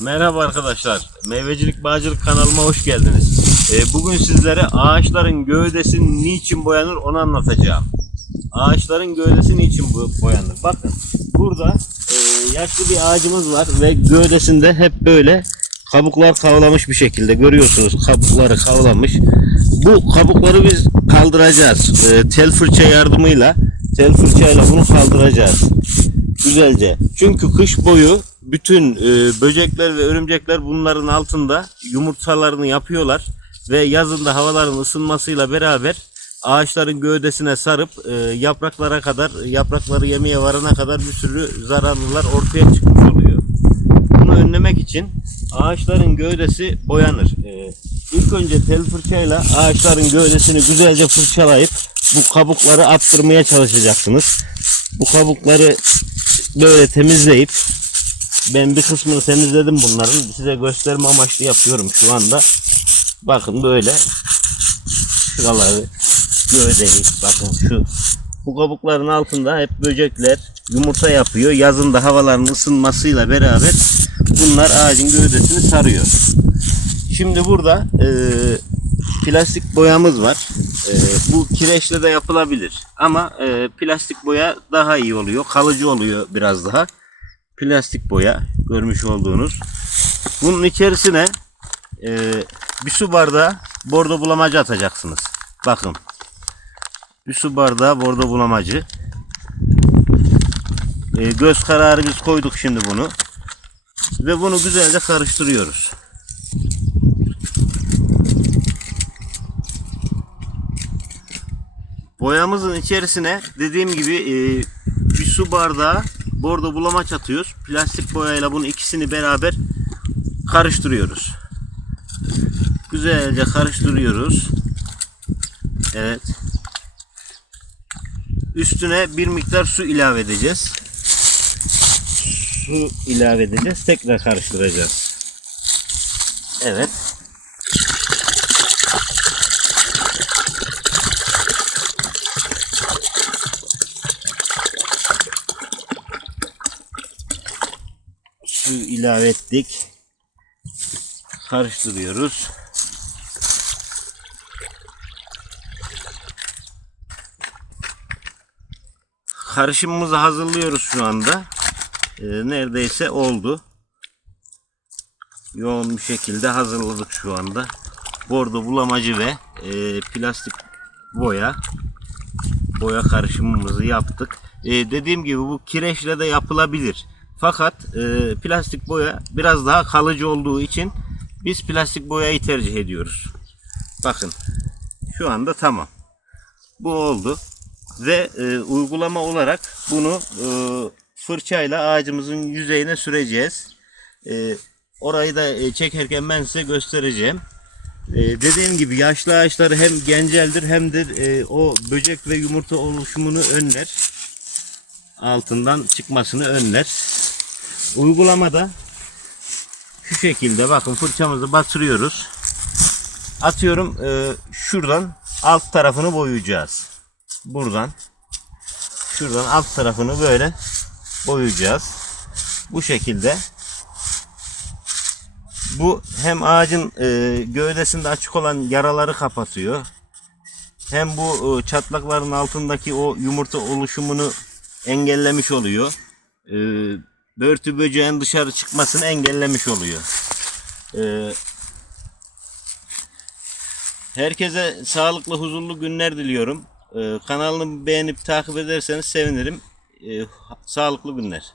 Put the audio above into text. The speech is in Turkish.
Merhaba arkadaşlar. Meyvecilik Bağcılık kanalıma hoş geldiniz. Ee, bugün sizlere ağaçların gövdesi niçin boyanır onu anlatacağım. Ağaçların gövdesi niçin boyanır? Bakın burada e, yaşlı bir ağacımız var ve gövdesinde hep böyle kabuklar kavlamış bir şekilde görüyorsunuz kabukları kavlamış. Bu kabukları biz kaldıracağız. Ee, tel fırça yardımıyla tel fırçayla bunu kaldıracağız güzelce. Çünkü kış boyu bütün e, böcekler ve örümcekler bunların altında yumurtalarını yapıyorlar ve yazında havaların ısınmasıyla beraber ağaçların gövdesine sarıp e, yapraklara kadar yaprakları yemeye varana kadar bir sürü zararlılar ortaya çıkmış oluyor. Bunu önlemek için ağaçların gövdesi boyanır. Ee, ilk önce tel fırçayla ağaçların gövdesini güzelce fırçalayıp bu kabukları attırmaya çalışacaksınız. Bu kabukları böyle temizleyip ben bir kısmını temizledim bunların. Size gösterme amaçlı yapıyorum şu anda. Bakın böyle şuraları gövdeyi bakın şu bu kabukların altında hep böcekler yumurta yapıyor. Yazında havaların ısınmasıyla beraber bunlar ağacın gövdesini sarıyor. Şimdi burada e, plastik boyamız var. E, bu kireçle de yapılabilir. Ama e, plastik boya daha iyi oluyor. Kalıcı oluyor biraz daha. Plastik boya görmüş olduğunuz. Bunun içerisine e, bir su bardağı bordo bulamacı atacaksınız. Bakın. Bir su bardağı bordo bulamacı. E, göz kararı biz koyduk şimdi bunu. Ve bunu güzelce karıştırıyoruz. Boyamızın içerisine dediğim gibi e, bir su bardağı bordo bulamaç atıyoruz. Plastik boyayla bunu ikisini beraber karıştırıyoruz. Güzelce karıştırıyoruz. Evet. Üstüne bir miktar su ilave edeceğiz. Su ilave edeceğiz. Tekrar karıştıracağız. Evet. Su ilave ettik. Karıştırıyoruz. Karışımımızı hazırlıyoruz şu anda. Ee, neredeyse oldu. Yoğun bir şekilde hazırladık şu anda. Bordo bulamacı ve e, plastik boya boya karışımımızı yaptık. Ee, dediğim gibi bu kireçle de yapılabilir. Fakat e, plastik boya biraz daha kalıcı olduğu için biz plastik boyayı tercih ediyoruz. Bakın şu anda tamam. Bu oldu ve e, uygulama olarak bunu e, fırçayla ağacımızın yüzeyine süreceğiz. E, orayı da e, çekerken ben size göstereceğim. E, dediğim gibi yaşlı ağaçları hem genceldir hem de e, o böcek ve yumurta oluşumunu önler. Altından çıkmasını önler. Uygulamada şu şekilde bakın fırçamızı batırıyoruz. Atıyorum e, şuradan alt tarafını boyayacağız. Buradan şuradan alt tarafını böyle boyayacağız. Bu şekilde. Bu hem ağacın e, gövdesinde açık olan yaraları kapatıyor. Hem bu e, çatlakların altındaki o yumurta oluşumunu engellemiş oluyor. E, börtü böceğin dışarı çıkmasını engellemiş oluyor. E, herkese sağlıklı huzurlu günler diliyorum. E, kanalımı beğenip takip ederseniz sevinirim. E, sağlıklı günler.